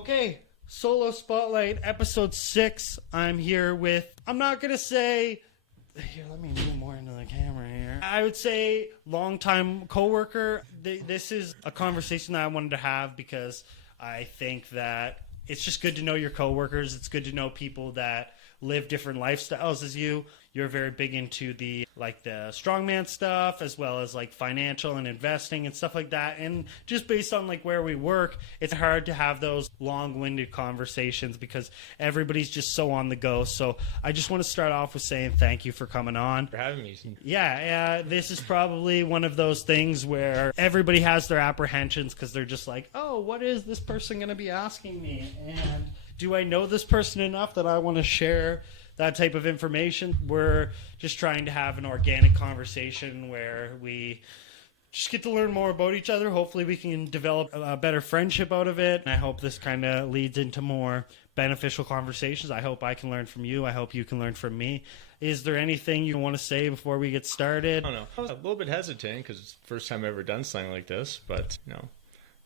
Okay, Solo Spotlight, episode 6. I'm here with, I'm not going to say, here, let me move more into the camera here. I would say longtime coworker. This is a conversation that I wanted to have because I think that it's just good to know your coworkers. It's good to know people that live different lifestyles as you. You're very big into the strongman stuff, as well as like financial and investing and stuff like that. And just based on like where we work, it's hard to have those long-winded conversations because everybody's just so on the go. So I just want to start off with saying thank you for coming on. For having me. Yeah, this is probably one of those things where everybody has their apprehensions because they're just like, oh, what is this person going to be asking me? And do I know this person enough that I want to share that type of information? We're just trying to have an organic conversation where we just get to learn more about each other. Hopefully we can develop a better friendship out of it. And I hope this kind of leads into more beneficial conversations. I hope I can learn from you. I hope you can learn from me. Is there anything you want to say before we get started? I don't know. I was a little bit hesitant because it's the first time I've ever done something like this, but I'm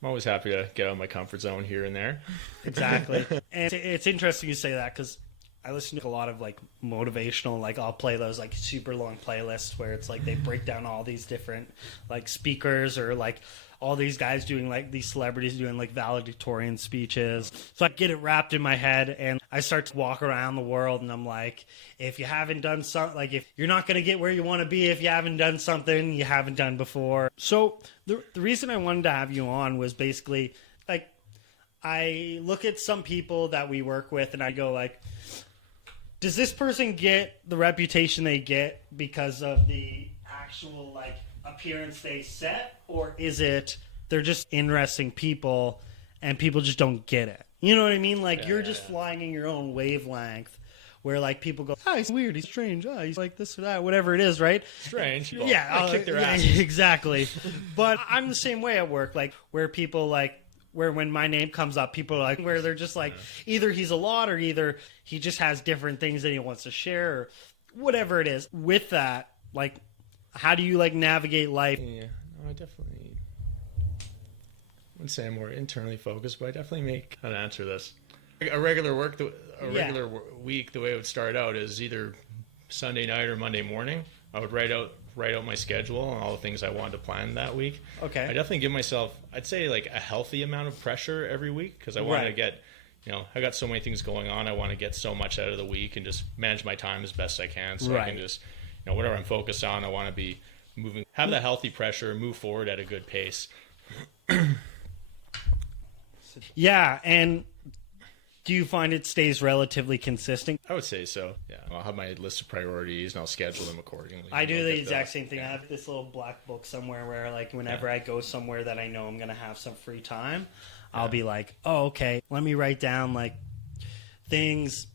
always happy to get out of my comfort zone here and there. Exactly. And it's interesting you say that because I listen to a lot of like motivational, like I'll play those like super long playlists where it's like they break down all these different like speakers or like all these guys doing like these celebrities doing like valedictorian speeches. So I get it wrapped in my head and I start to walk around the world and I'm like, if you haven't done something, like if you're not going to get where you want to be if you haven't done something you haven't done before. So the reason I wanted to have you on was basically like I look at some people that we work with and I go like, does this person get the reputation they get because of the actual like appearance they set, or is it they're just interesting people and people just don't get it? You know what I mean? Like you're just flying in your own wavelength where like people go, oh, he's weird, he's strange, oh, he's like this or that, whatever it is, right? Strange. Well, yeah, I kick their asses. Exactly. But I'm the same way at work, like where people like where when my name comes up, people are like, where they're just like, either he's a lot or either he just has different things that he wants to share or whatever it is. With that, like, how do you like navigate life? Yeah, no, I definitely wouldn't say I'm more internally focused, but I definitely make an answer this. A regular week, the way it would start out is either Sunday night or Monday morning. I would write out my schedule and all the things I wanted to plan that week. Okay. I definitely give myself, I'd say like a healthy amount of pressure every week because I want to get, I got so many things going on. I want to get so much out of the week and just manage my time as best I can. So I can just, whatever I'm focused on, I want to be moving, have that healthy pressure, move forward at a good pace. Yeah. And do you find it stays relatively consistent? I would say so. Yeah. I'll have my list of priorities and I'll schedule them accordingly. I do the exact same thing. I have this little black book somewhere where like whenever I go somewhere that I know I'm going to have some free time, I'll be like, oh, okay, let me write down like things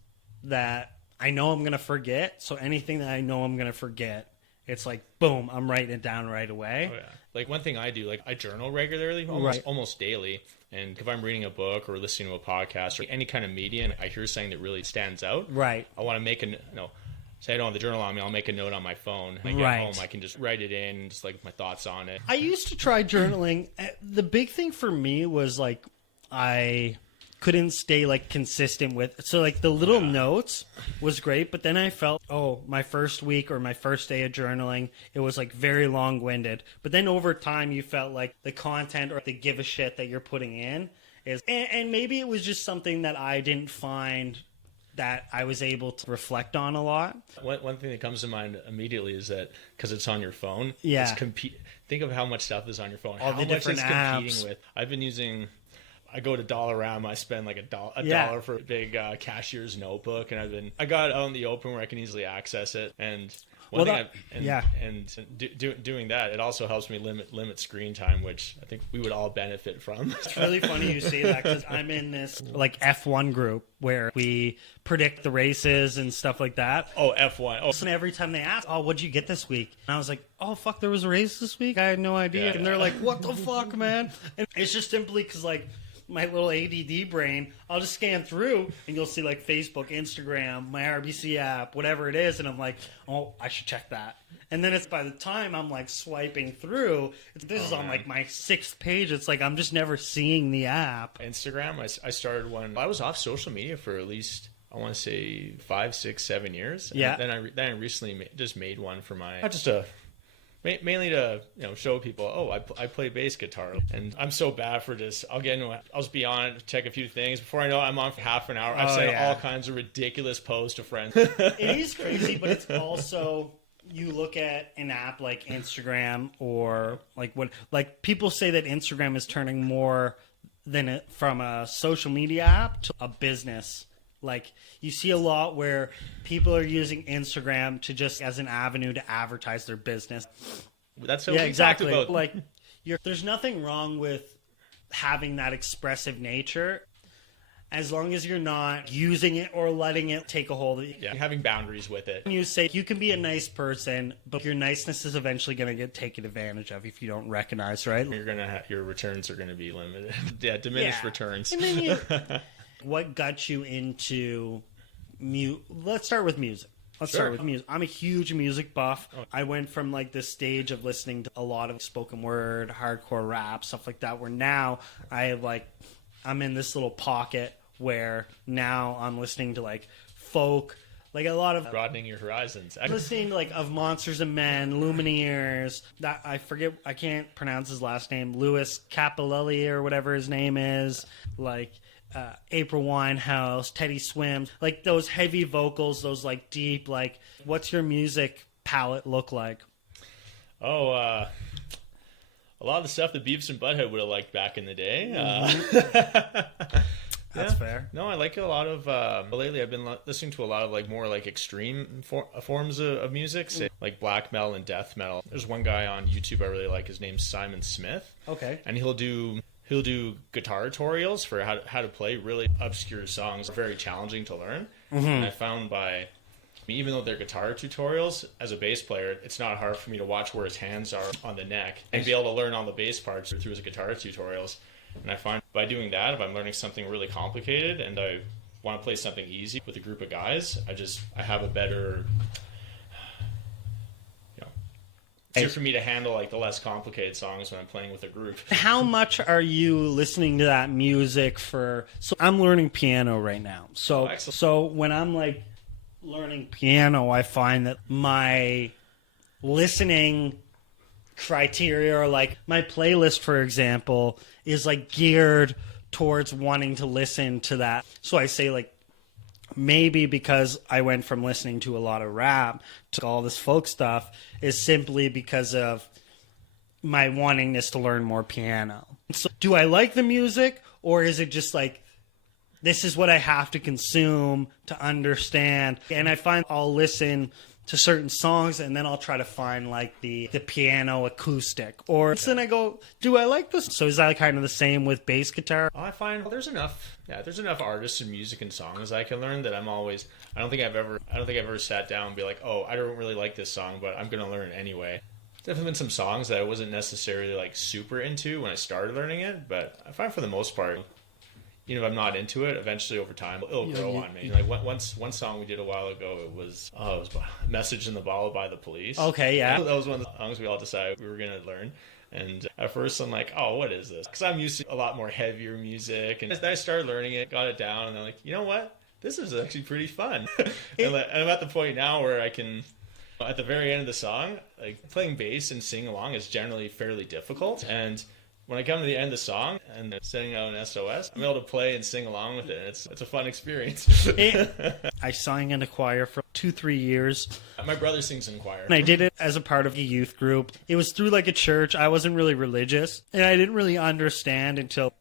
that I know I'm going to forget. So anything that I know I'm going to forget, it's like, boom, I'm writing it down right away. Oh, yeah. Like one thing I do, like I journal regularly, almost daily. And if I'm reading a book or listening to a podcast or any kind of media and I hear something that really stands out, I want to make say I don't have the journal on me, I'll make a note on my phone. When I get home, I can just write it in and just like my thoughts on it. I used to try journaling. The big thing for me was like I couldn't stay like consistent with, so like the little notes was great, but then I felt, my first week or my first day of journaling, it was like very long-winded, but then over time you felt like the content or the give a shit that you're putting in is, and maybe it was just something that I didn't find that I was able to reflect on a lot. One thing that comes to mind immediately is that because it's on your phone, think of how much stuff is on your phone, all the different apps. Competing with. I've been using, I go to Dollarama, I spend like a dollar for a big cashier's notebook, and I got it out in the open where I can easily access it. And doing that, it also helps me limit screen time, which I think we would all benefit from. It's really funny you say that because I'm in this like F1 group where we predict the races and stuff like that. Oh, F1. Oh. So every time they ask, oh, what'd you get this week? And I was like, oh, fuck, there was a race this week? I had no idea. And they're like, what the fuck, man? And it's just simply because like my little ADD brain, I'll just scan through and you'll see like Facebook, Instagram, my RBC app, whatever it is. And I'm like, oh, I should check that. And then it's by the time I'm like swiping through, this is on like my 6th page. It's like I'm just never seeing the app. Instagram, I started one. I was off social media for at least, I want to say 5, 6, 7 years. And then I recently just made one for my, not just mainly to show people, oh, I play bass guitar, and I'm so bad for this. I'll just be on it, check a few things. Before I know it, I'm on for half an hour. I've sent all kinds of ridiculous posts to friends. It is crazy, but it's also, you look at an app like Instagram, or like people say that Instagram is turning more than from a social media app to a business. Like, you see a lot where people are using Instagram to just as an avenue to advertise their business. That's what we talked about. Like, there's nothing wrong with having that expressive nature, as long as you're not using it or letting it take a hold of you. Yeah, having boundaries with it. You say you can be a nice person, but your niceness is eventually going to get taken advantage of if you don't recognize, right? Your returns are going to be limited. Diminished returns. And then what got you into let's start with music. Start with music. I'm a huge music buff. I went from like this stage of listening to a lot of spoken word, hardcore rap, stuff like that, where now I'm in this little pocket where now I'm listening to like folk, like a lot of broadening your horizons. Listening to like Of Monsters and Men, Lumineers, that I forget, I can't pronounce his last name, Louis Capalelli or whatever his name is, like April Winehouse, Teddy Swims, like those heavy vocals, those like deep, like, what's your music palette look like? A lot of the stuff that Beavis and Butthead would have liked back in the day. That's fair. No, I like a lot of, lately I've been listening to a lot of like more like extreme forms of music, say like black metal and death metal. There's one guy on YouTube I really like, his name's Simon Smith. Okay. And he'll do guitar tutorials for how to play really obscure songs, very challenging to learn. Mm-hmm. And I found even though they're guitar tutorials, as a bass player, it's not hard for me to watch where his hands are on the neck and be able to learn all the bass parts through his guitar tutorials. And I find by doing that, if I'm learning something really complicated and I want to play something easy with a group of guys, I have a better, easier for me to handle like the less complicated songs when I'm playing with a group. How much are you listening to that music for? So I'm learning piano right now. So when I'm like learning piano, I find that my listening criteria, or like my playlist, for example, is like geared towards wanting to listen to that. So I say like, maybe because I went from listening to a lot of rap to all this folk stuff is simply because of my wantingness to learn more piano. So do I like the music, or is it just like, this is what I have to consume to understand? And I find I'll listen to certain songs and then I'll try to find like the piano acoustic, or then I go, do I like this? So is that kind of the same with bass guitar? I find there's enough artists and music and songs I can learn that I don't think I've ever sat down and be like, oh, I don't really like this song, but I'm going to learn it anyway. Definitely been some songs that I wasn't necessarily like super into when I started learning it, but I find for the most part, if I'm not into it, eventually over time it'll grow on me. Like one song we did a while ago, it was "Message in the Bottle" by the Police. Okay, yeah, that was one of the songs we all decided we were gonna learn. And at first I'm like, oh, what is this? Because I'm used to a lot more heavier music, and then I started learning it, got it down, and I'm like, you know what? This is actually pretty fun. And I'm at the point now where I can, at the very end of the song, like playing bass and sing along is generally fairly difficult, and when I come to the end of the song and they're sending out an SOS, I'm able to play and sing along with it. It's a fun experience. I sang in a choir for 2-3 years. My brother sings in choir. And I did it as a part of a youth group. It was through like a church. I wasn't really religious, and I didn't really understand until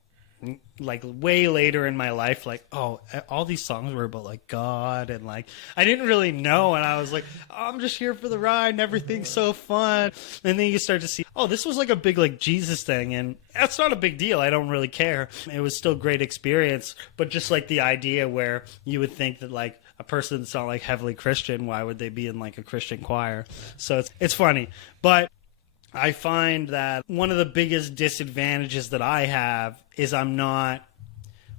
like way later in my life, like, oh, all these songs were about like God, and like I didn't really know, and I was like, oh, I'm just here for the ride and everything's so fun. And then you start to see, oh, this was like a big like Jesus thing, and that's not a big deal. I don't really care. It was still a great experience, but just like the idea where you would think that like a person that's not like heavily Christian, why would they be in like a Christian choir? So it's funny. But I find that one of the biggest disadvantages that I have is I'm not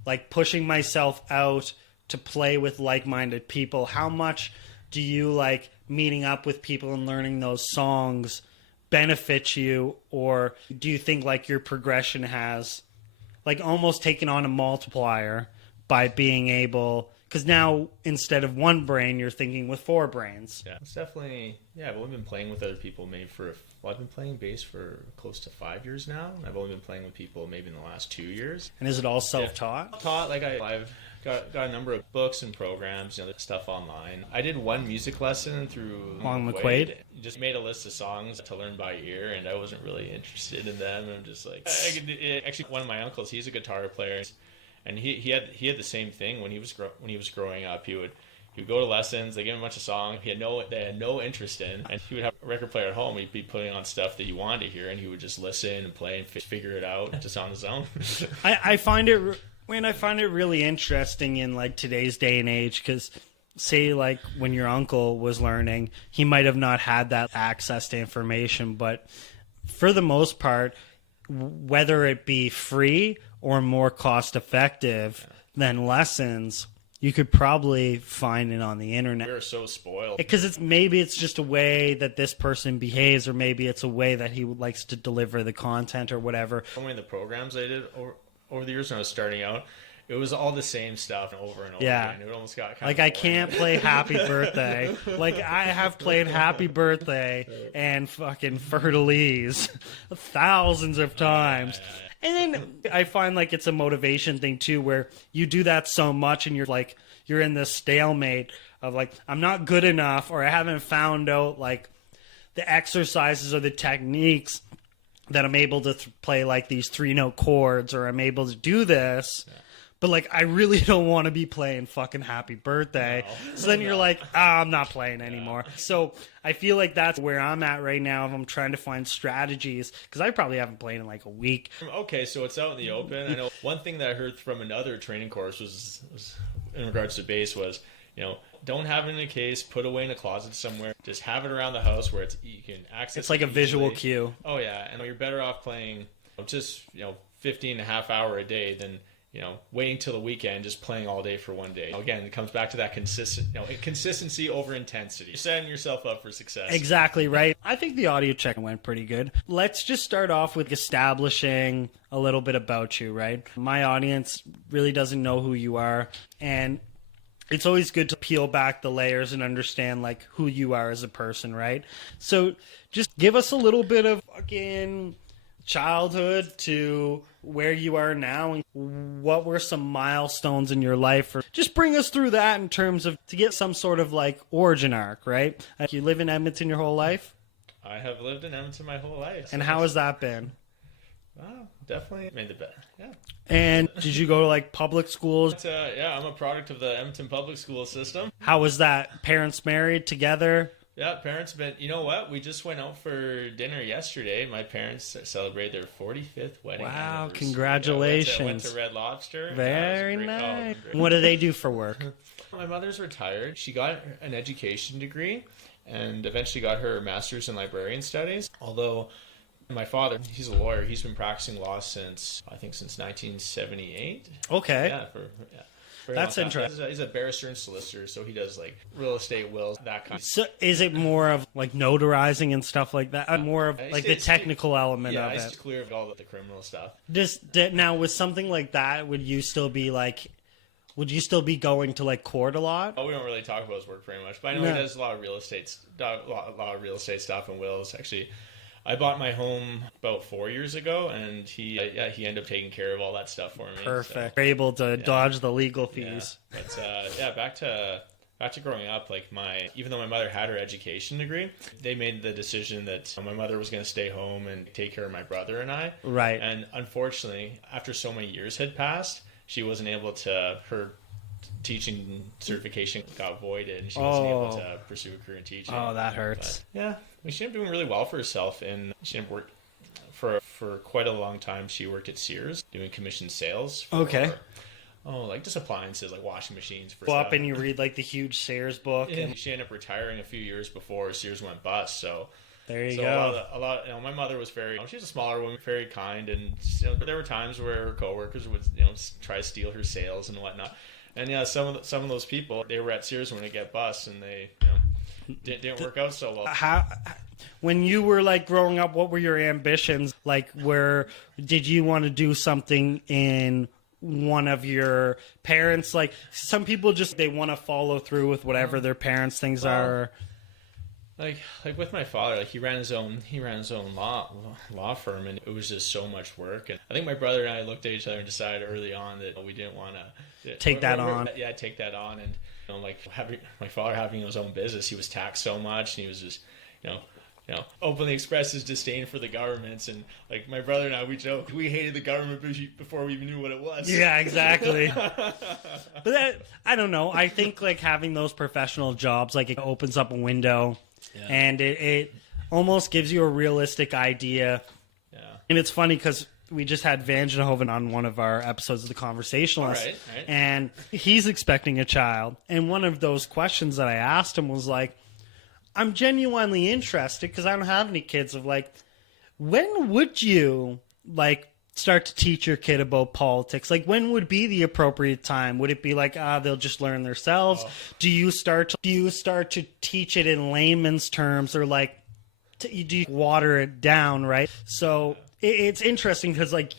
like pushing myself out to play with like-minded people, how much do you like meeting up with people and learning those songs benefit you, or do you think like your progression has like almost taken on a multiplier by being able, because now instead of one brain you're thinking with 4 brains? Yeah, it's definitely, yeah, I've only been playing with other people maybe I've been playing bass for close to 5 years now. I've only been playing with people maybe in the last 2 years. And is it all self-taught? Yeah. Taught, like I've got a number of books and programs, stuff online. I did one music lesson through on McQuaid. Just made a list of songs to learn by ear, and I wasn't really interested in them. I'm just like, actually, one of my uncles, he's a guitar player, and he had the same thing when he was growing up. He would go to lessons. They gave him a bunch of songs they had no interest in, and he would have a record player at home. He'd be putting on stuff that he wanted to hear, and he would just listen and play and figure it out just on his own. I find it really interesting in like today's day and age, because say like when your uncle was learning, he might have not had that access to information, but for the most part, whether it be free or more cost effective than lessons, you could probably find it on the internet. We're so spoiled. Because maybe it's just a way that this person behaves, or maybe it's a way that he likes to deliver the content or whatever. So many of the programs I did over the years when I was starting out, it was all the same stuff over and over again. It almost got kind of like boring. I can't play Happy Birthday. Like I have played Happy Birthday and fucking Fer-de-Lise thousands of times. And then I find like it's a motivation thing too, where you do that so much and you're in this stalemate of like, I'm not good enough, or I haven't found out like the exercises or the techniques that I'm able to play like these 3-note chords, or I'm able to do this. Yeah. But like, I really don't want to be playing fucking Happy Birthday. No. So then you're like, I'm not playing anymore. So I feel like that's where I'm at right now. If I'm trying to find strategies, because I probably haven't played in like a week. Okay, so it's out in the open. I know one thing that I heard from another training course was in regards to bass was, don't have it in a case, put away in a closet somewhere. Just have it around the house where you can access it. It's like a visual cue. Oh yeah, and you're better off playing just 15 and a half hour a day than waiting till the weekend, just playing all day for one day. Again, it comes back to that consistency over intensity. You're setting yourself up for success. Exactly right. I think the audio check went pretty good. Let's just start off with establishing a little bit about you, right? My audience really doesn't know who you are, and it's always good to peel back the layers and understand like who you are as a person, right? So just give us a little bit of fucking childhood to where you are now, and what were some milestones in your life, or just bring us through that in terms of to get some sort of like origin arc, right? Like, you live in Edmonton your whole life? I have lived in Edmonton my whole life. And how has that been? Definitely made the best. Yeah. And did you go to like public schools? I'm a product of the Edmonton public school system. How was that? Parents married together? Yeah, parents been. You know what? We just went out for dinner yesterday. My parents celebrated their 45th wedding. Wow, congratulations! I went to Red Lobster. Very nice. What do they do for work? My mother's retired. She got an education degree and eventually got her master's in librarian studies. Although my father, he's a lawyer. He's been practicing law since 1978. Okay. Yeah. That's interesting. He's a barrister and solicitor, so he does like real estate wills, that kind of stuff. So is it more of like notarizing and stuff like that? More of like the technical element of it? Yeah, I used to clear of all the criminal stuff. Now, with something like that, would you still be going to like court a lot? Oh, we don't really talk about his work very much, but I know he does a lot of real estate stuff and wills. Actually, I bought my home about 4 years ago, and he ended up taking care of all that stuff for me. Perfect. So, you're able to dodge the legal fees. Yeah. But back to growing up, like even though my mother had her education degree, they made the decision that my mother was going to stay home and take care of my brother and I. Right. And unfortunately, after so many years had passed, she wasn't able to. Her teaching certification got voided, and she wasn't able to pursue a career in teaching. Oh, that hurts. But, she ended up doing really well for herself, and she ended up working for quite a long time. She worked at Sears doing commission sales. Like just appliances, like washing machines. Go up and you read like the huge Sears book. And she ended up retiring a few years before Sears went bust. So There you so go. A lot. My mother was very. She was a smaller woman, very kind, and but there were times where her coworkers would try to steal her sales and whatnot. And yeah, some of those people, they were at Sears when they get bus, and they didn't work out so well. When you were like growing up, what were your ambitions? Like, where did you want to do something in one of your parents? Like, some people just they want to follow through with whatever their parents' things are. Like with my father, like he ran his own law firm, and it was just so much work. And I think my brother and I looked at each other and decided early on that we didn't want to take that on. Yeah, take that on. And like my father having his own business, he was taxed so much, and he was just openly expressed his disdain for the governments. And like my brother and I, we joke we hated the government before we even knew what it was. Yeah, exactly. But I don't know. I think like having those professional jobs, like it opens up a window. Yeah. And it almost gives you a realistic idea. Yeah. And it's funny because we just had Van Genhoven on one of our episodes of The Conversationalist. Right. And he's expecting a child. And one of those questions that I asked him was like, I'm genuinely interested because I don't have any kids of like, when would you like start to teach your kid about politics? Like, when would be the appropriate time? Would it be like, they'll just learn themselves? Do you start to teach it in layman's terms, or like, do you water it down, right? So it's interesting because like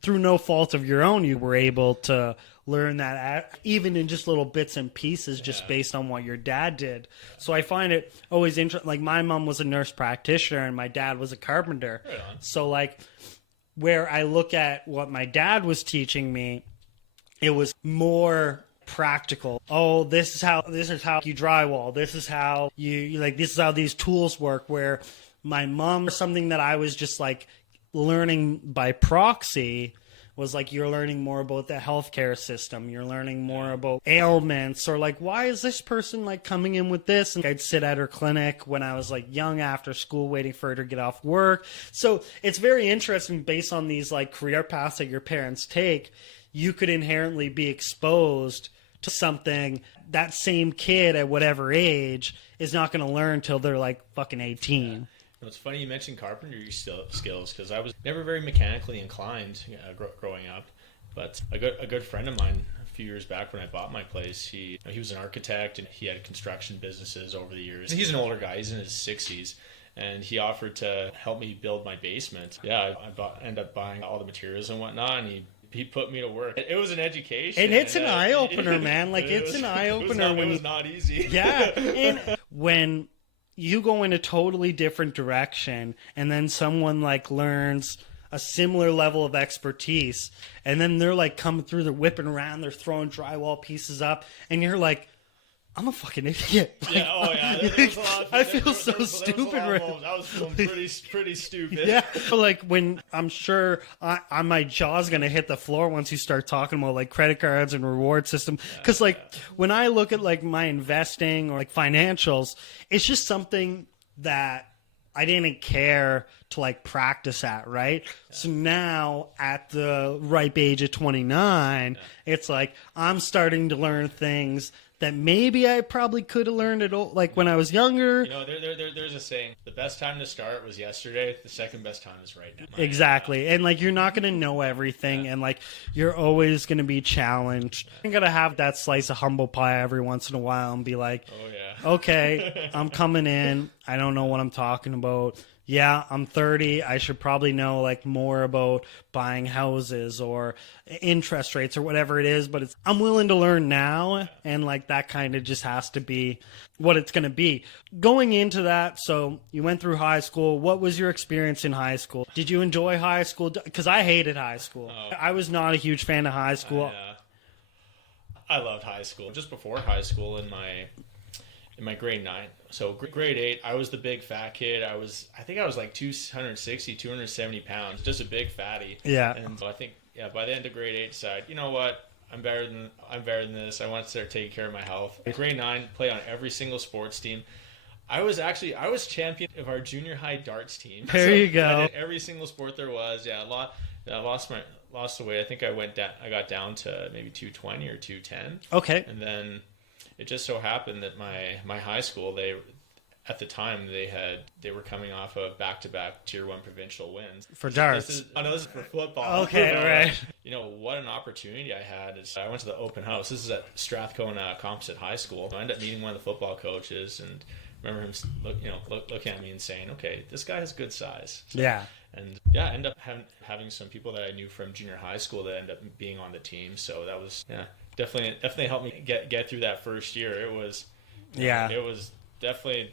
through no fault of your own, you were able to learn that even in just little bits and pieces, just based on what your dad did. So I find it always interesting. Like my mom was a nurse practitioner and my dad was a carpenter. Right on. So like, where I look at what my dad was teaching me, it was more practical. Oh, this is how you drywall. This is how this is how these tools work. Where my mom, something that I was just like learning by proxy, was like you're learning more about the healthcare system. You're learning more about ailments, or like, why is this person like coming in with this? And I'd sit at her clinic when I was like young after school waiting for her to get off work. So it's very interesting based on these like career paths that your parents take. You could inherently be exposed to something that same kid at whatever age is not going to learn till they're like fucking 18. Yeah. It's funny you mentioned carpentry skills because I was never very mechanically inclined growing up. But a good friend of mine a few years back when I bought my place, he was an architect and he had construction businesses over the years. He's an older guy, he's in his 60s, and he offered to help me build my basement. Yeah, I ended up buying all the materials and whatnot, and he put me to work. It was an education. And it's an eye-opener, man. Like, it's an eye-opener. It was not easy. Yeah. And when you go in a totally different direction and then someone like learns a similar level of expertise and then they're like coming through, they're whipping around, they're throwing drywall pieces up, and you're like, I'm a fucking idiot. Like, There's a lot. I feel so stupid. I was feeling pretty stupid. Yeah, like when I'm sure my jaw's gonna hit the floor once you start talking about like credit cards and reward system. Because when I look at like my investing or like financials, it's just something that I didn't care to like practice at, right? Yeah. So now at the ripe age of 29, it's like I'm starting to learn things that maybe I probably could have learned it like when I was younger. There's a saying: the best time to start was yesterday. The second best time is right now. Exactly, and like you're not going to know everything, and like you're always going to be challenged. You're going to have that slice of humble pie every once in a while, and be like, "Oh yeah, okay, I'm coming in. I don't know what I'm talking about." Yeah, I'm 30. I should probably know like more about buying houses or interest rates or whatever it is, but I'm willing to learn now, and like that kind of just has to be what it's going to be. Going into that, so you went through high school. What was your experience in high school? Did you enjoy high school? Because I hated high school. I was not a huge fan of high school. I loved high school. Just before high school in my grade 9. So grade 8, I was the big fat kid. I think I was like 260, 270 pounds, just a big fatty. Yeah. And so I think, by the end of grade 8, decided, you know what? I'm better than this. I want to start taking care of my health. Grade 9, played on every single sports team. I was champion of our junior high darts team. There you go. I did every single sport there was. Yeah, I lost the weight. I think I got down to maybe 220 or 210. Okay. And then it just so happened that my high school, at the time they were coming off of back-to-back Tier 1 provincial wins. For darts. This is for football. Okay, right. You know, what an opportunity I had. I went to the open house. This is at Strathcona Composite High School. I ended up meeting one of the football coaches and remember him looking at me and saying, okay, this guy has good size. Yeah. And I ended up having some people that I knew from junior high school that ended up being on the team. So that was, definitely helped me get through that first year. It was, it was definitely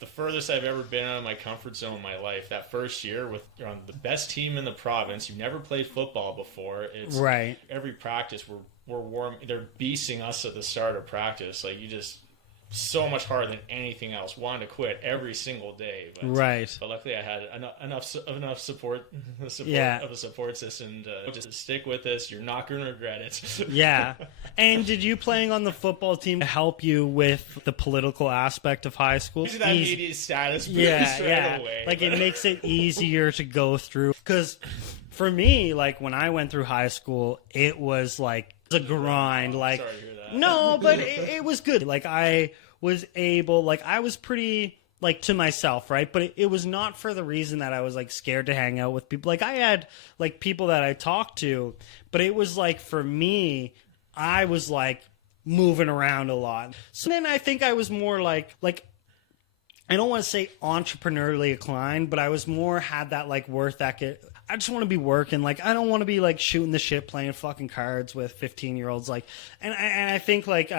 the furthest I've ever been out of my comfort zone in my life. That first year you're on the best team in the province. You've never played football before. It's right. Every practice we're warm. They're beasting us at the start of practice. Like, you just, so much harder than anything else. Wanted to quit every single day, but luckily I had enough support of a support system to just stick with this. You're not going to regret it. Yeah. And did you playing on the football team help you with the political aspect of high school? That media status boost away. Like, it makes it easier to go through. Because for me, like, when I went through high school, it was like a grind. Like, sorry to hear that. No, but it was good. Like, I was able, like, I was pretty, like, to myself, right? But it was not for the reason that I was, like, scared to hang out with people. Like, I had, like, people that I talked to, but it was, like, for me, I was, like, moving around a lot. So then I think I was more, like, I don't want to say entrepreneurially inclined, but I was more had that, like, worth ethic. I just want to be working. Like, I don't want to be, like, shooting the shit playing fucking cards with 15-year-olds. Like, and I think, like,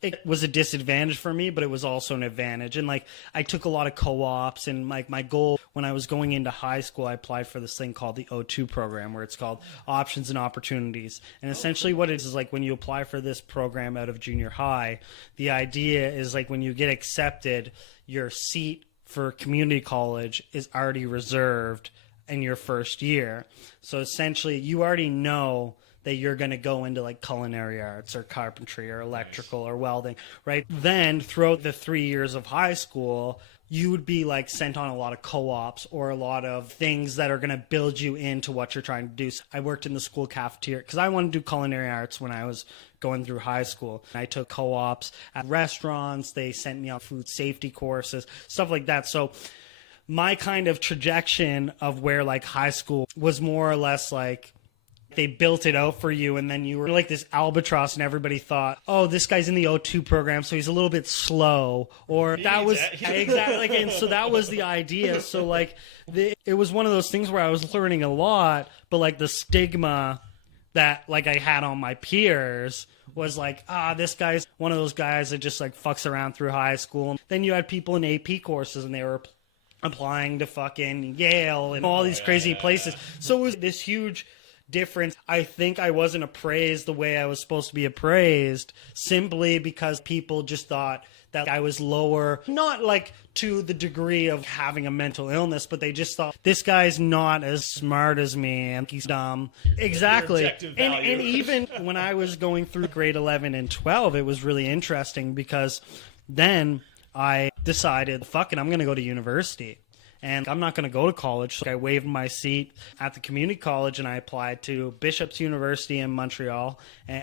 it was a disadvantage for me, but it was also an advantage. And, like, I took a lot of co-ops, and, like, my goal when I was going into high school, I applied for this thing called the O2 program, where it's called Options and Opportunities. And essentially what it is like, when you apply for this program out of junior high, the idea is, like, when you get accepted, your seat for community college is already reserved in your first year. So essentially you already know that you're going to go into, like, culinary arts or carpentry or electrical or welding, right? Then throughout the 3 years of high school, you would be, like, sent on a lot of co-ops or a lot of things that are going to build you into what you're trying to do. So I worked in the school cafeteria because I wanted to do culinary arts when I was going through high school. I took co-ops at restaurants. They sent me on food safety courses, stuff like that. So my kind of trajectory of where, like, high school was more or less like, they built it out for you, and then you were like this albatross, and everybody thought, oh, this guy's in the O2 program, so he's a little bit slow, or that was exactly like, and so that was the idea. So, like, it was one of those things where I was learning a lot, but, like, the stigma that, like, I had on my peers was like, this guy's one of those guys that just, like, fucks around through high school. And then you had people in AP courses, and they were applying to fucking Yale and all these crazy places. So it was this huge difference. I think I wasn't appraised the way I was supposed to be appraised, simply because people just thought that I was lower, not like to the degree of having a mental illness, but they just thought, this guy's not as smart as me and he's dumb. Exactly. And even when I was going through grade 11 and 12, it was really interesting because then I decided, fuck it, I'm going to go to university. And I'm not going to go to college. So I waived my seat at the community college, and I applied to Bishop's University in Montreal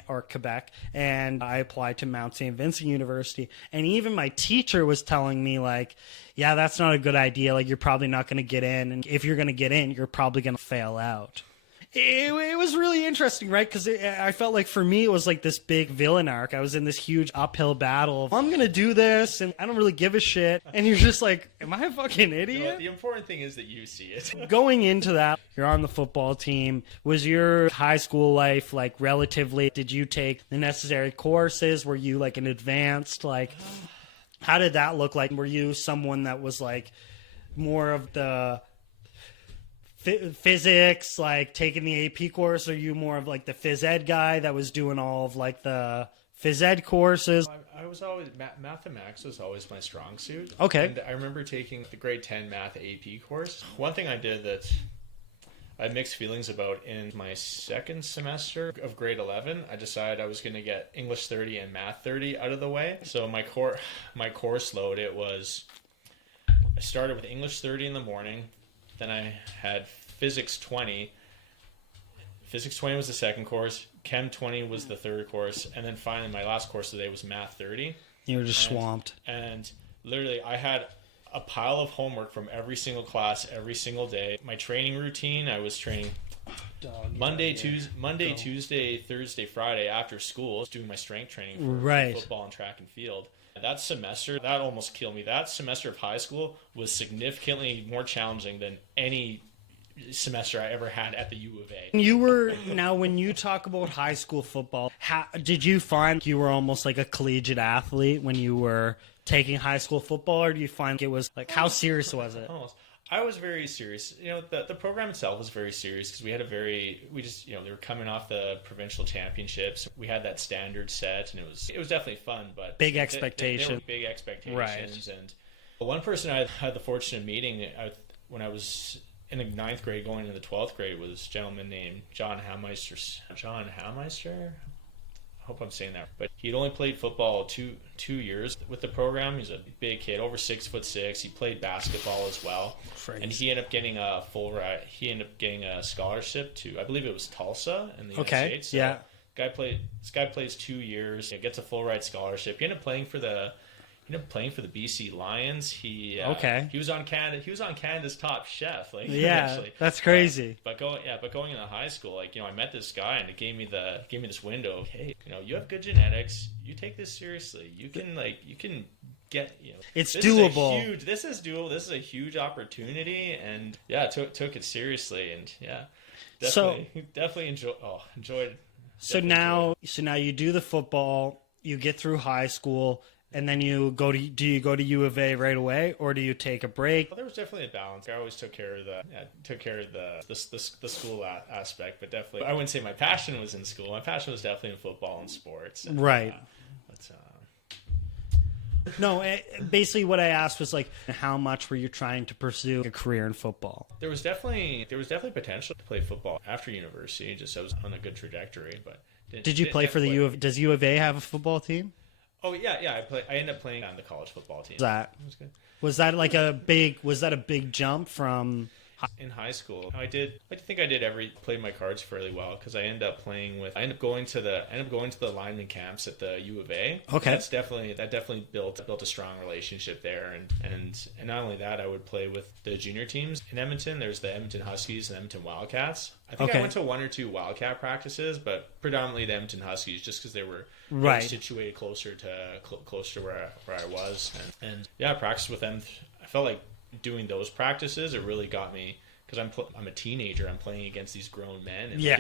or Quebec, and I applied to Mount St. Vincent University. And even my teacher was telling me, like, yeah, that's not a good idea. Like, you're probably not going to get in. And if you're going to get in, you're probably going to fail out. It was really interesting, right? Because I felt like for me, it was like this big villain arc. I was in this huge uphill battle of, I'm going to do this, and I don't really give a shit. And you're just like, am I a fucking idiot? You know, the important thing is that you see it. Going into that, you're on the football team. Was your high school life, like, relatively, did you take the necessary courses? Were you, like, an advanced, like, how did that look like? Were you someone that was, like, more of the physics, like, taking the AP course? Are you more of, like, the phys ed guy that was doing all of, like, the phys ed courses? I was always, mathematics was always my strong suit. Okay. And I remember taking the grade 10 math AP course. One thing I did that I had mixed feelings about in my second semester of grade 11, I decided I was going to get English 30 and math 30 out of the way. So my course load, I started with English 30 in the morning. Then I had Physics 20. Physics 20 was the second course. Chem 20 was the third course. And then finally, my last course today was Math 30. You were just swamped. And Literally, I had a pile of homework from every single class, every single day. My training routine, I was training Monday, Tuesday, Thursday, Friday after school. I was doing my strength training for football and track and field. That semester, that almost killed me. That semester of high school was significantly more challenging than any semester I ever had at the U of A. When you talk about high school football, did you find you were almost like a collegiate athlete when you were taking high school football, or do you find it was like, how serious was it? Almost. I was very serious. The program itself was very serious because they were coming off the provincial championships. We had that standard set, and it was definitely fun, but big expectations. There were big expectations, right. And one person I had the fortunate meeting when I was in the 9th grade going into the 12th grade was a gentleman named John Hameister. I hope I'm saying that. But he'd only played football two years with the program. He's a big kid, over 6'6". He played basketball as well. Crazy. And he ended up getting a He ended up getting a scholarship to, I believe it was Tulsa in the United States. So yeah. This guy plays 2 years, gets a full ride scholarship. He ended up playing for the BC Lions. He was on Canada's Top Chef. Actually. That's crazy. But going into high school, I met this guy, and it gave me this window of, hey, you have good genetics. You take this seriously. You can get, it's doable. This is doable. This is a huge opportunity, and took it seriously, and definitely enjoyed. So now you do the football. You get through high school. And then do you go to U of A right away, or do you take a break? Well, there was definitely a balance. I always took care of the school aspect, but definitely I wouldn't say my passion was in school. My passion was definitely in football and sports. Right. No, basically what I asked was how much were you trying to pursue a career in football? There was definitui potential to play football after university. Just I was on a good trajectory, but did you play for the U of? Does U of A have a football team? Oh yeah. I ended up playing on the college football team. Was that a big jump from in high school? I played my cards fairly well because I ended up going to the lineman camps at the U of A. Okay, that definitely built a strong relationship there, and not only that, I would play with the junior teams in Edmonton. There's the Edmonton Huskies and Edmonton Wildcats. I think I went to 1 or 2 Wildcat practices, but predominantly the Edmonton Huskies, just because they were situated closer to where I was, and practice with them. I felt like doing those practices, it really got me, because I'm a teenager. I'm playing against these grown men, and you're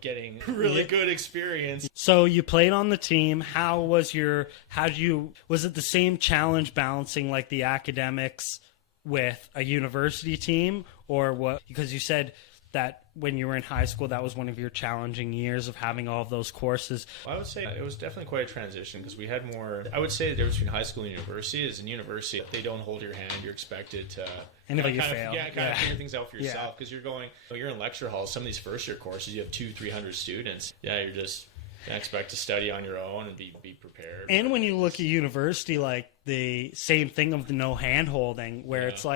getting really good experience. So you played on the team. Was it the same challenge balancing the academics with a university team, or what? Because you said that when you were in high school, that was one of your challenging years of having all of those courses. I would say it was definitely quite a transition because we had more. I would say the difference between high school and university is in university, they don't hold your hand. You're expected to fail. Of figure things out for yourself because you're in lecture halls. Some of these first year courses, you have 200-300 students. Yeah, you're just expect to study on your own and be prepared. And when you look at university, the same thing of the no hand holding, where it's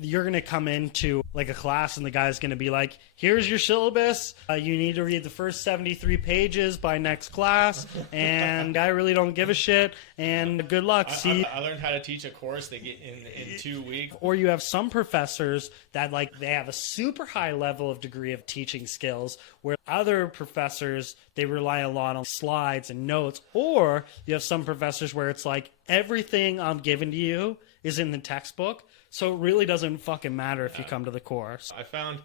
you're going to come into a class and the guy's going to be like, here's your syllabus. You need to read the first 73 pages by next class. And I really don't give a shit. And good luck. I learned how to teach a course they get in 2 weeks. Or you have some professors that they have a super high level of degree of teaching skills, where other professors, they rely a lot on slides and notes. Or you have some professors where it's everything I'm giving to you is in the textbook. So it really doesn't fucking matter if you come to the course. I found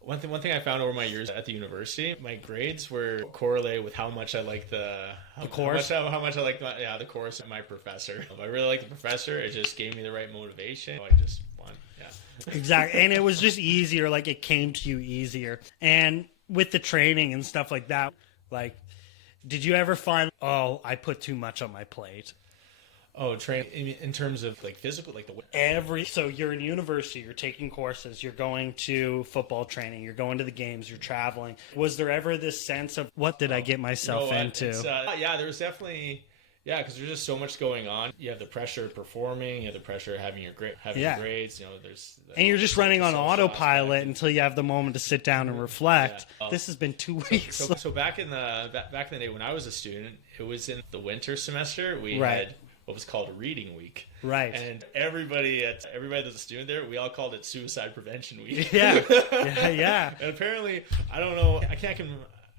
one thing I found over my years at the university, my grades were correlated with how much I liked the course. How much I liked the course and my professor. If I really liked the professor, it just gave me the right motivation. I just won. Yeah. Exactly. And it was just easier, it came to you easier. And with the training and stuff like that, did you ever find, I put too much on my plate? Oh, train in terms of physical, so you're in university, you're taking courses, you're going to football training, you're going to the games, you're traveling. Was there ever this sense of what did I get myself into? There was definitely, because there's just so much going on. You have the pressure of performing, you have the pressure of having your grades. And you're just running on autopilot until you have the moment to sit down and reflect. This has been 2 weeks. So back in the day when I was a student, it was in the winter semester. We what was called a reading week. Right. And everybody that's a student there, we all called it suicide prevention week. Yeah. Yeah. And apparently, I don't know,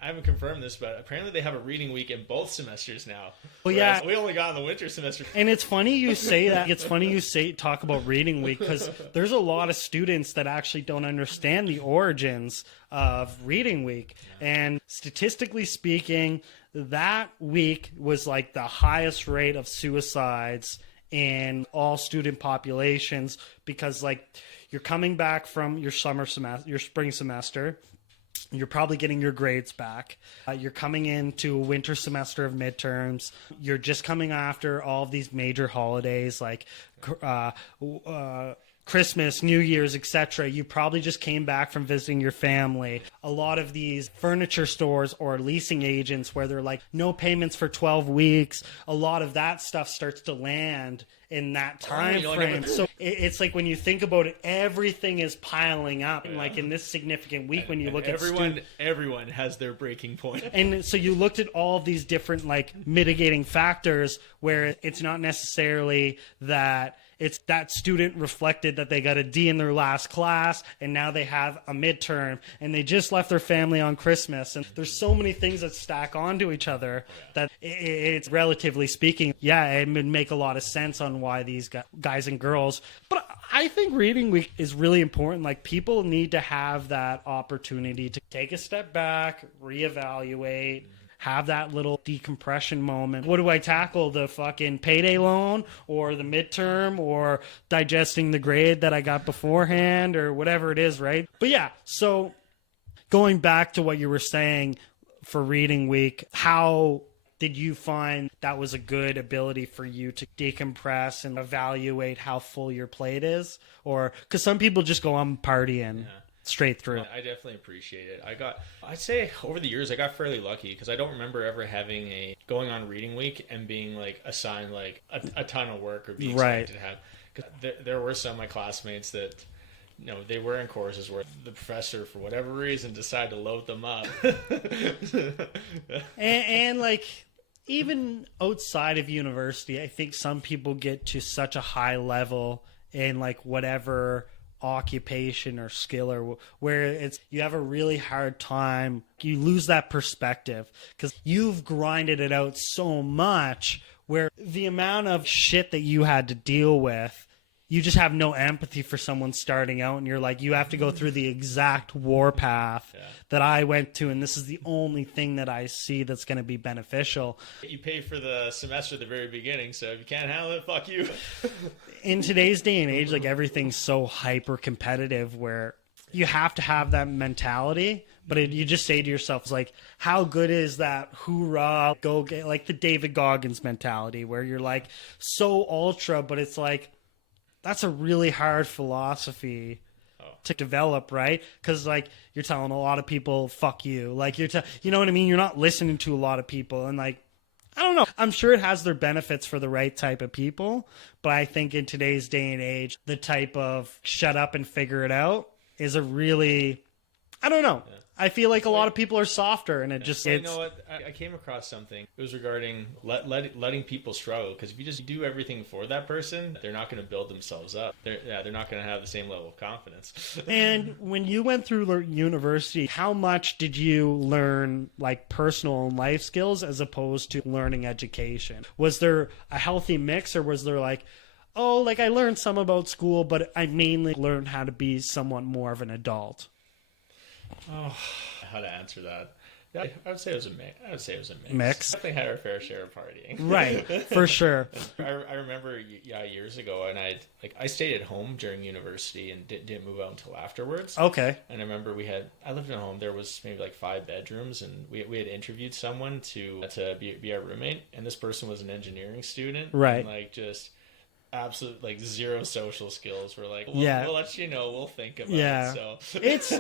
I haven't confirmed this, but apparently they have a reading week in both semesters now. Well, yeah. We only got in the winter semester. And it's funny you say that. It's funny you talk about reading week, because there's a lot of students that actually don't understand the origins of reading week. And statistically speaking, that week was like the highest rate of suicides in all student populations, because like you're coming back from your spring semester. You're probably getting your grades back. You're coming into a winter semester of midterms. You're just coming after all of these major holidays like Christmas, New Year's, etc. You probably just came back from visiting your family. A lot of these furniture stores or leasing agents where they're like, no payments for 12 weeks, a lot of that stuff starts to land in that time frame. So it's like when you think about it, everything is piling up. And like in this significant week, when you look at everyone has their breaking point. And so you looked at all of these different like mitigating factors where it's not necessarily that it's that student reflected that they got a D in their last class and now they have a midterm and they just left their family on Christmas. And there's so many things that stack onto each other that it's relatively speaking, it would make a lot of sense on why these guys and girls. But I think reading week is really important. Like people need to have that opportunity to take a step back, reevaluate, have that little decompression moment. What do I tackle? The fucking payday loan or the midterm or digesting the grade that I got beforehand or whatever it is, right? But yeah, so going back to what you were saying for reading week, how did you find that was a good ability for you to decompress and evaluate how full your plate is? Or because some people just go on partying. Straight through. I definitely appreciate it. I'd say over the years I got fairly lucky because I don't remember ever going on reading week and being like assigned like a ton of work or being expected to have. Cause there were some of my classmates that, they were in courses where the professor for whatever reason decided to load them up. and like even outside of university, I think some people get to such a high level in like whatever occupation or skill or where you have a really hard time, you lose that perspective because you've grinded it out so much where the amount of shit that you had to deal with, you just have no empathy for someone starting out, and you're like, you have to go through the exact warpath that I went to, and this is the only thing that I see that's going to be beneficial. You pay for the semester at the very beginning, so if you can't handle it, fuck you. In today's day and age, like everything's so hyper competitive where you have to have that mentality, but you just say to yourself, it's like, how good is that hoorah, go get, like the David Goggins mentality where you're like so ultra, but it's like, that's a really hard philosophy to develop, right? Because like you're telling a lot of people, fuck you. Like you know what I mean? You're not listening to a lot of people. And like, I don't know. I'm sure it has their benefits for the right type of people. But I think in today's day and age, the type of shut up and figure it out is a really, I don't know. Yeah. I feel like a lot of people are softer, and you know what? I came across something. It was regarding letting people struggle, because if you just do everything for that person, they're not going to build themselves up. They're not going to have the same level of confidence. And when you went through university, how much did you learn like personal and life skills as opposed to learning education? Was there a healthy mix, or was there like, oh, like I learned some about school, but I mainly learned how to be somewhat more of an adult? Oh, how to answer that? Yeah, I would say it was a mix. Definitely had our fair share of partying. Right, for sure. I remember years ago, and I stayed at home during university and didn't move out until afterwards. Okay. And I remember I lived at home. There was maybe like 5 bedrooms, and we had interviewed someone to be our roommate, and this person was an engineering student. Right. And like just absolute like zero social skills. We're like, we'll let you know, we'll think about it. So it's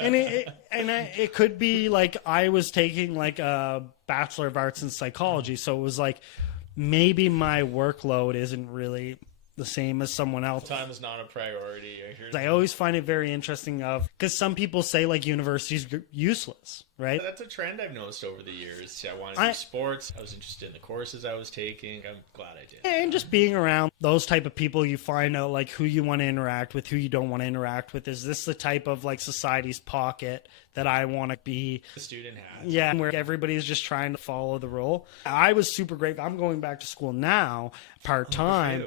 it could be like I was taking like a Bachelor of Arts in Psychology, so it was like maybe my workload isn't really the same as someone else. Time is not a priority. I always find it very interesting because some people say like university's useless, right? That's a trend I've noticed over the years. I wanted to do sports. I was interested in the courses I was taking. I'm glad I did. And just being around those type of people, you find out like who you want to interact with, who you don't want to interact with. Is this the type of like society's pocket that I want to be? The student has. Yeah, where everybody's just trying to follow the role. I was super grateful. I'm going back to school now, part-time.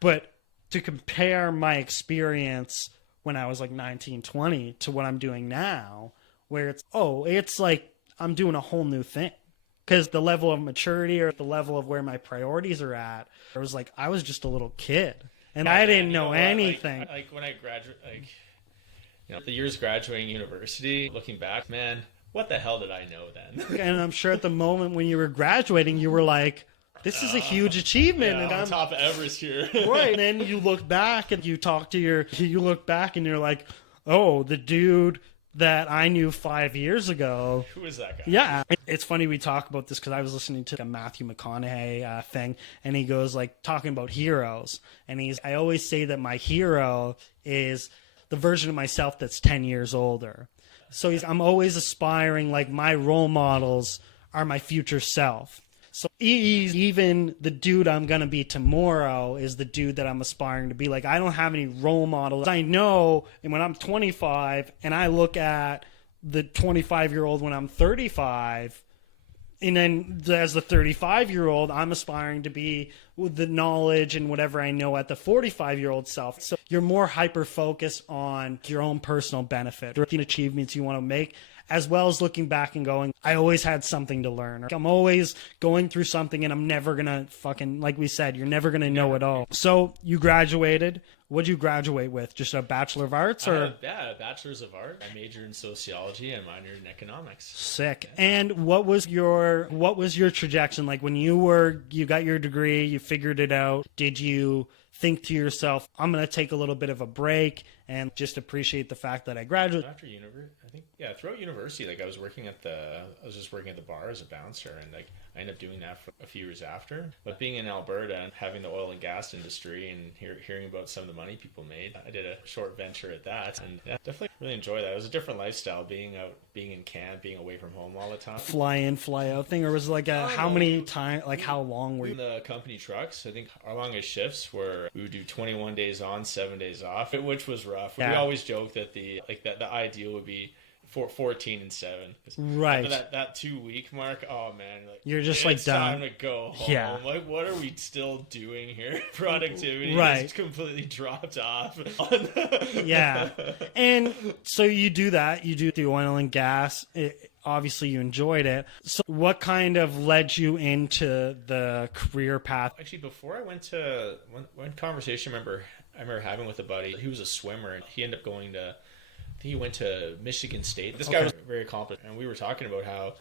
But to compare my experience when I was like 19, 20 to what I'm doing now, where it's like I'm doing a whole new thing. Because the level of maturity or the level of where my priorities are at, I was like, I was just a little kid. And I didn't know anything. Like when I graduated, like, you know, the years graduating university, looking back, man, what the hell did I know then? And I'm sure at the moment when you were graduating, you were like, this is a huge achievement. Yeah, and I'm I'm top of Everest here. right. And then you look back and you look back and you're like, oh, the dude that I knew 5 years ago. Who is that guy? Yeah. It's funny we talk about this because I was listening to a Matthew McConaughey thing, and he goes like talking about heroes. And I always say that my hero is the version of myself that's 10 years older. So I'm always aspiring, like my role models are my future self. So even the dude I'm going to be tomorrow is the dude that I'm aspiring to be. Like, I don't have any role models. I know, and when I'm 25 and I look at the 25-year-old when I'm 35, and then as the 35-year-old, I'm aspiring to be with the knowledge and whatever I know at the 45-year-old self. So you're more hyper-focused on your own personal benefit or the achievements you want to make, as well as looking back and going, I always had something to learn. I'm always going through something and I'm never going to fucking, like we said, you're never going to know it all. So you graduated. What'd you graduate with? Just a Bachelor of Arts? Or yeah, a Bachelor's of Art. I majored in sociology and minored in economics. Sick. And what was your trajectory? Like when you got your degree, you figured it out, did you think to yourself, I'm going to take a little bit of a break and just appreciate the fact that I graduated? After university, I think, throughout university, like I was just working at the bar as a bouncer, and like I ended up doing that for a few years after. But being in Alberta and having the oil and gas industry and hearing about some of the money people made, I did a short venture at that, and definitely really enjoyed that. It was a different lifestyle, being out, being in camp, being away from home all the time. Fly in, fly out thing, or was it like how many times, like how long were you? In the company trucks, I think our longest shifts were we would do 21 days on, 7 days off, which was rough. Yeah. We always joke that the ideal would be 14 and 7. Right. That 2 week mark, oh man, like, you're just like done. Time to go home. Yeah. Like, what are we still doing here? Productivity has completely dropped off. Yeah. And so you do that. You do the oil and gas. Obviously, you enjoyed it. So what kind of led you into the career path? Actually, before I went to one conversation I remember having with a buddy. He was a swimmer, and he ended up going to, I think he went to Michigan State. This guy was very accomplished, and we were talking about how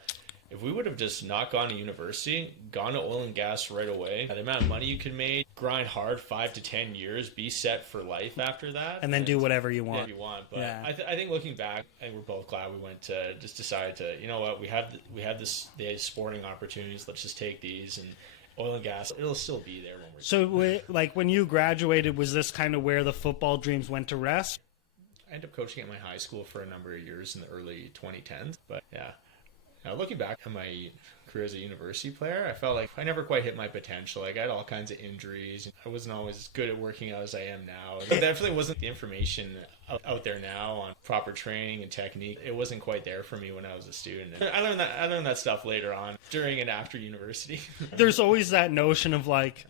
if we would have just not gone to university, gone to oil and gas right away, the amount of money you could make, grind hard 5 to 10 years, be set for life after that, and then do whatever you want. But yeah. I think looking back, I think we're both glad we went to just decided to, you know what, we have the sporting opportunities. Let's just take these, and oil and gas, it'll still be there when we're. So, like when you graduated, was this kind of where the football dreams went to rest? I ended up coaching at my high school for a number of years in the early 2010s, but yeah. Now, looking back on my career as a university player, I felt like I never quite hit my potential. Like, I had all kinds of injuries. I wasn't always as good at working out as I am now. There definitely wasn't the information out there now on proper training and technique. It wasn't quite there for me when I was a student. I learned that stuff later on, during and after university. There's always that notion of, like,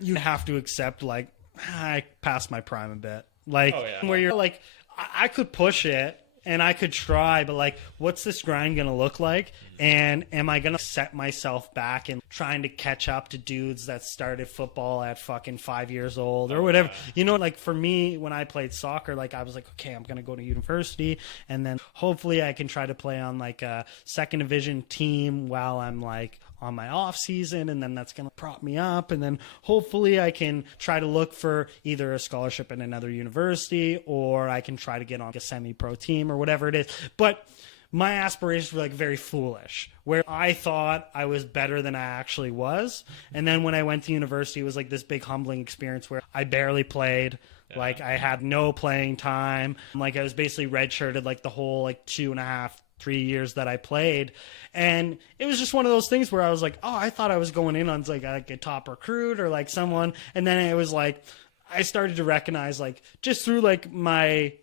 you have to accept, like, I passed my prime a bit. Like, where you're like, I could push it. And I could try, but like, what's this grind going to look like? And am I going to set myself back and trying to catch up to dudes that started football at fucking 5 years old or whatever? You know, like for me, when I played soccer, like I was like, okay, I'm going to go to university and then hopefully I can try to play on like a second division team while I'm like on my off season, and then that's going to prop me up, and then hopefully I can try to look for either a scholarship at another university or I can try to get on a semi-pro team or whatever it is. But my aspirations were like very foolish, where I thought I was better than I actually was. And then when I went to university, it was like this big humbling experience where I barely played. Yeah. Like I had no playing time. Like I was basically redshirted like the whole like 2.5, 3 years that I played. And it was just one of those things where I was like, oh, I thought I was going in on like a top recruit or like someone. And then it was like, I started to recognize like just through like my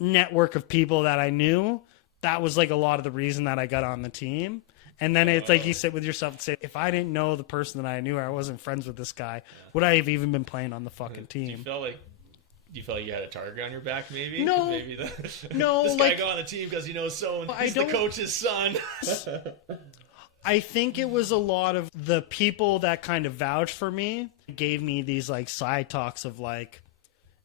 network of people that I knew, that was like a lot of the reason that I got on the team. And then it's like you sit with yourself and say, if I didn't know the person that I knew, or I wasn't friends with this guy, would I have even been playing on the fucking team? Do you feel like you had a target on your back, maybe? No. Maybe no. This guy got on the team because he knows he's the coach's son. I think it was a lot of the people that kind of vouched for me gave me these like side talks of like,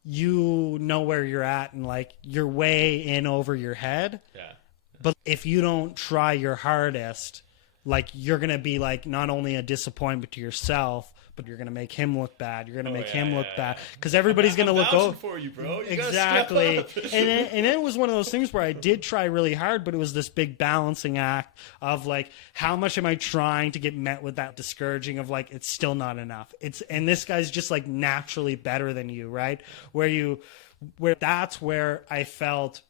you know where you're at and like you're way in over your head. Yeah. But if you don't try your hardest, like you're going to be like not only a disappointment to yourself, but you're going to make him look bad. You're going to make him look bad because everybody's going to look over for you, bro. You exactly. and it was one of those things where I did try really hard, but it was this big balancing act of like, how much am I trying to get met with that discouraging of like, it's still not enough. And this guy's just like naturally better than you, right? Where that's where I felt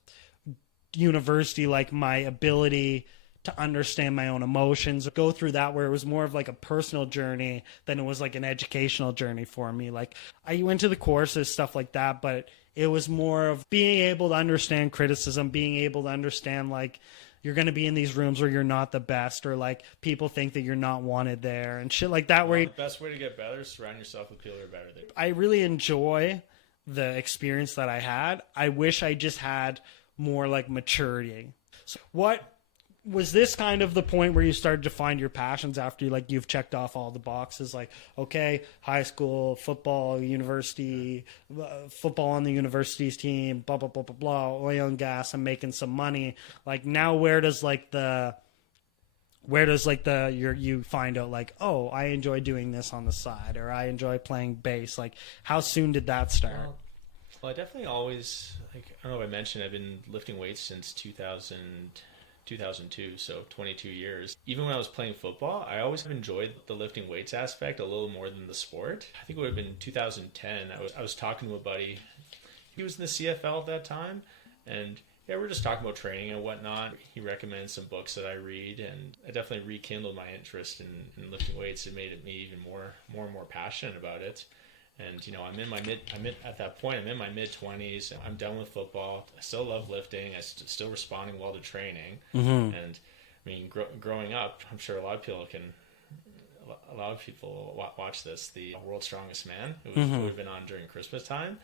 university, like my ability to understand my own emotions, go through that, where it was more of like a personal journey than it was like an educational journey for me. Like I went to the courses, stuff like that, but it was more of being able to understand criticism, being able to understand like you're going to be in these rooms where you're not the best, or like people think that you're not wanted there and shit like that. Where the best way to get better is surround yourself with people who are better than you. I really enjoy the experience that I had. I wish I just had more like maturity. So what was this kind of the point where you started to find your passions after you've checked off all the boxes? Like, okay, high school, football, university, football on the university's team, blah, blah, blah, blah, blah, oil and gas, I'm making some money. Like now where does you find out like, oh, I enjoy doing this on the side, or I enjoy playing bass? Like how soon did that start? Well, I definitely always, like, I don't know if I mentioned, I've been lifting weights since 2002, so 22 years. Even when I was playing football, I always have enjoyed the lifting weights aspect a little more than the sport. I think it would have been 2010. I was talking to a buddy. He was in the CFL at that time, and yeah, we were just talking about training and whatnot. He recommended some books that I read, and I definitely rekindled my interest in lifting weights. It made me even more and more passionate about it. And, you know, I'm in my mid-20s. I'm done with football. I still love lifting. I'm still responding well to training. Mm-hmm. And, I mean, growing up, I'm sure a lot of people watch this, the World's Strongest Man. It would have been on during Christmas time.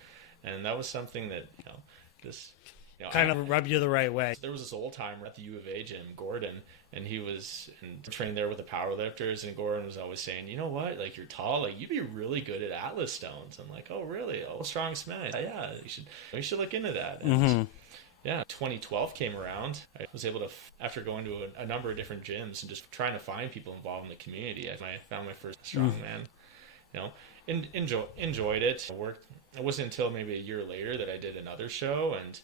And that was something that, you know, just... You know, kind of rub you the right way. There was this old timer at the U of A gym, Gordon, and he was trained there with the powerlifters, and Gordon was always saying, you know what, like you're tall, like you'd be really good at Atlas stones. I'm like, oh really? Oh, strongest man. Yeah, you should look into that. And yeah, 2012 came around. I was able to, after going to a number of different gyms and just trying to find people involved in the community, I found my first strongman. You know, enjoyed it. It wasn't until maybe a year later that I did another show and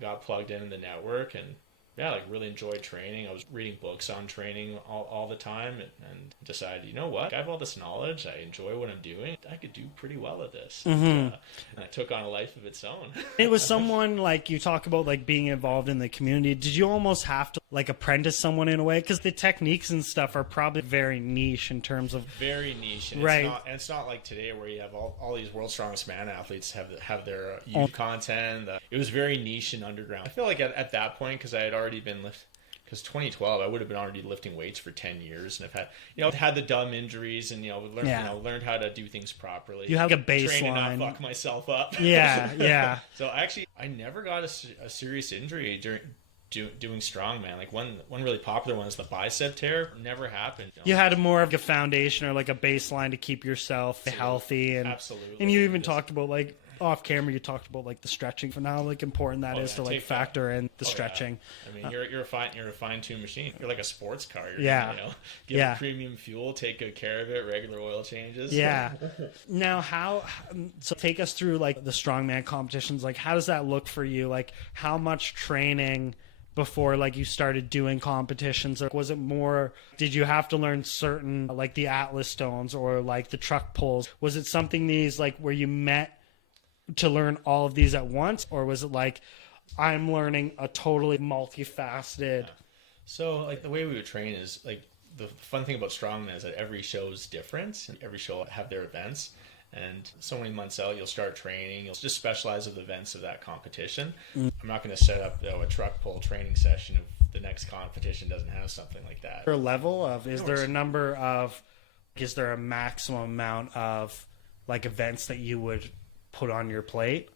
got plugged in the network, and yeah, like really enjoyed training. I was reading books on training all the time, and decided, you know what, I have all this knowledge, I enjoy what I'm doing, I could do pretty well at this. And I took on a life of its own. It was someone, like you talk about like being involved in the community, did you almost have to like apprentice someone in a way, because the techniques and stuff are probably very niche in terms of very niche, and right? It's not like today where you have all these World's Strongest Man athletes have their youth content. It was very niche and underground. I feel like at that point, because I had already been because 2012 I would have been already lifting weights for 10 years, and I've had the dumb injuries, and learned how to do things properly. You have a baseline, train and not fuck myself up. Yeah. So actually I never got a serious injury during doing strongman. Like one really popular one is the bicep tear. Never happened. You had more of a foundation or like a baseline to keep yourself healthy, and absolutely. And you even talked about like off camera, you talked about like the stretching, for how like important that is to like factor in the stretching. Yeah. I mean, you're a fine-tuned machine. You're like a sports car. Give it premium fuel, take good care of it, regular oil changes. Yeah. Now, so take us through like the strongman competitions. Like, how does that look for you? Like, how much training before like you started doing competitions, or was it more, did you have to learn certain like the Atlas stones or like the truck pulls? Was it something these like where you met to learn all of these at once, or was it like I'm learning a totally multifaceted? Yeah. So like the way we would train is like the fun thing about strongman is that every show is different, and every show will have their events. And so many months out, you'll start training. You'll just specialize with events of that competition. I'm not going to set up a truck pull training session if the next competition doesn't have something like that. Is there a level of, is there a number of, is there a maximum amount of like events that you would put on your plate?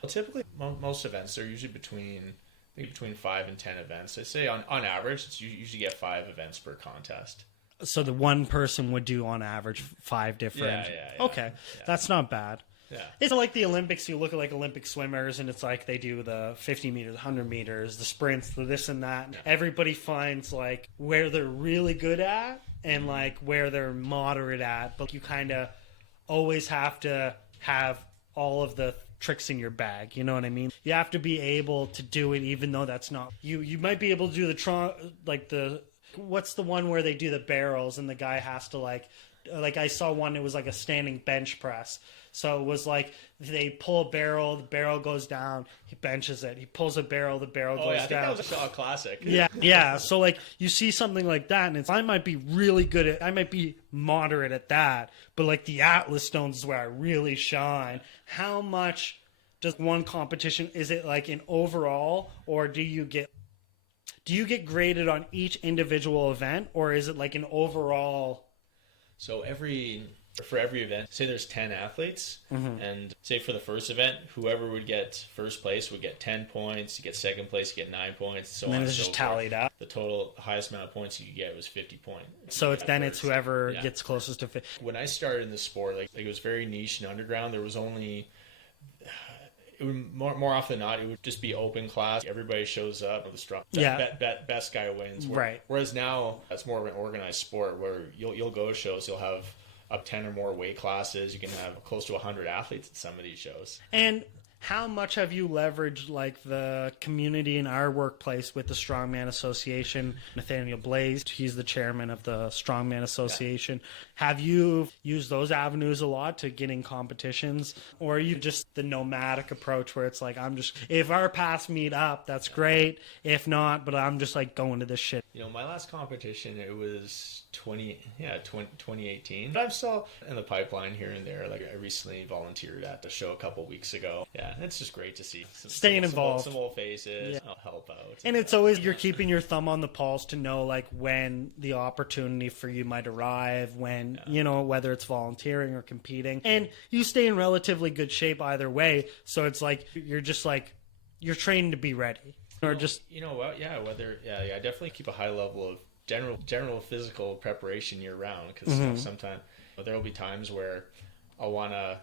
Well, typically most events are usually between 5 and 10 events. I say on average, it's you usually get 5 events per contest. So the one person would do on average 5 different. Yeah. Okay, that's not bad. Yeah. It's like the Olympics. You look at like Olympic swimmers, and it's like they do the 50 meters, 100 meters, the sprints, the this and that. Yeah. Everybody finds like where they're really good at and like where they're moderate at. But you kind of always have to have all of the tricks in your bag. You know what I mean? You have to be able to do it, even though that's not you. You might be able to do the what's the one where they do the barrels and the guy has to like I saw one, it was like a standing bench press. So it was like they pull a barrel, the barrel goes down, he benches it. He pulls a barrel, the barrel goes down. I think that was a Shaw classic. Yeah. So like you see something like that, and I might be really good at, I might be moderate at that, but like the Atlas stones is where I really shine. How much does one competition, is it like an overall, or do you get graded on each individual event, or is it like an overall? So for every event, say there's 10 athletes, and say for the first event, whoever would get first place would get 10 points, you get second place, you get 9 points, so and on then and it's so just forth. tallied up. The total highest amount of points you could get was 50 points. So it's whoever gets closest to 50. When I started in the sport, like it was very niche and underground. There was only, it would more often than not, it would just be open class. Everybody shows up. The strong, best guy wins. Right. Whereas now, it's more of an organized sport where you'll go to shows. You'll have up 10 or more weight classes. You can have close to 100 athletes at some of these shows. And how much have you leveraged like the community in our workplace with the Strongman Association? Nathaniel Blaze, he's the chairman of the Strongman Association. Yeah. Have you used those avenues a lot to get in competitions? Or are you just the nomadic approach where it's like, if our paths meet up, that's great. If not, but I'm just like going to this shit. You know, my last competition, it was 2018. But I'm still in the pipeline here and there. Like I recently volunteered at the show a couple weeks ago. Yeah, it's just great to see staying involved. Some old faces. I'll help out. And it's always, you're keeping your thumb on the pulse to know like when the opportunity for you might arrive, when, you know, whether it's volunteering or competing. And you stay in relatively good shape either way. So it's like, you're just like, you're trained to be ready. Or just, you know what? I definitely keep a high level of general physical preparation year round, because sometimes there will be times where I want to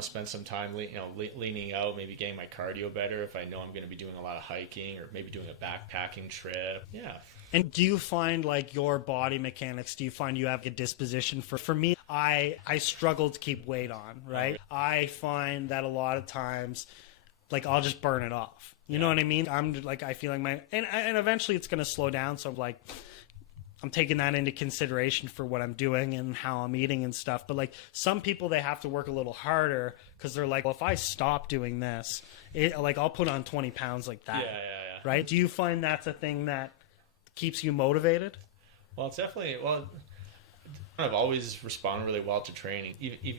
spend some time leaning out, maybe getting my cardio better if I know I'm going to be doing a lot of hiking or maybe doing a backpacking trip. Yeah. And do you find like your body mechanics, do you find you have a disposition for me, I struggle to keep weight on, right? I find that a lot of times like I'll just burn it off. You know what I mean? I'm like, I feel like and eventually it's going to slow down. So I'm like, I'm taking that into consideration for what I'm doing and how I'm eating and stuff. But like some people, they have to work a little harder because they're like, well, if I stop doing this, like I'll put on 20 pounds like that. Yeah. Right? Do you find that's a thing that keeps you motivated? Well, it's definitely, I've always responded really well to training.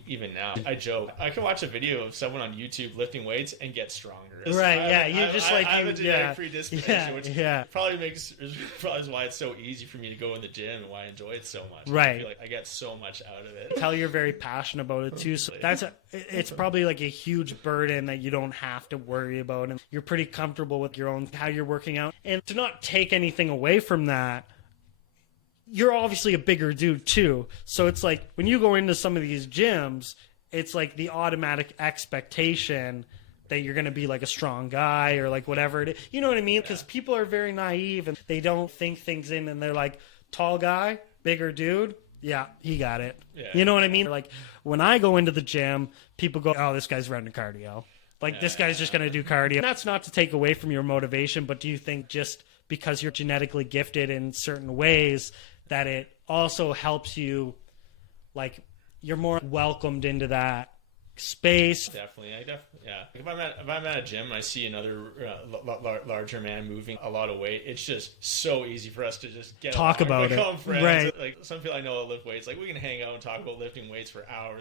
Even now, I joke. I can watch a video of someone on YouTube lifting weights and get stronger. Right? I have a genetic predisposition, which probably is why it's so easy for me to go in the gym and why I enjoy it so much. Right. I feel like I get so much out of it. Tell you're very passionate about it too. So it's probably like a huge burden that you don't have to worry about, and you're pretty comfortable with your own how you're working out. And to not take anything away from that, you're obviously a bigger dude too. So it's like when you go into some of these gyms, it's like the automatic expectation that you're going to be like a strong guy or like whatever it is. You know what I mean? Because people are very naive and they don't think things in, and they're like, tall guy, bigger dude. Yeah, he got it. Yeah. You know what I mean? Like when I go into the gym, people go, oh, this guy's running cardio. Like, this guy's just going to do cardio. That's not to take away from your motivation, but do you think just because you're genetically gifted in certain ways that it also helps you, like, you're more welcomed into that space? Definitely, yeah. If I'm at a gym and I see another larger man moving a lot of weight, it's just so easy for us to just get talk about it. Become friends. Right. Like, some people I know that lift weights, like, we can hang out and talk about lifting weights for hours.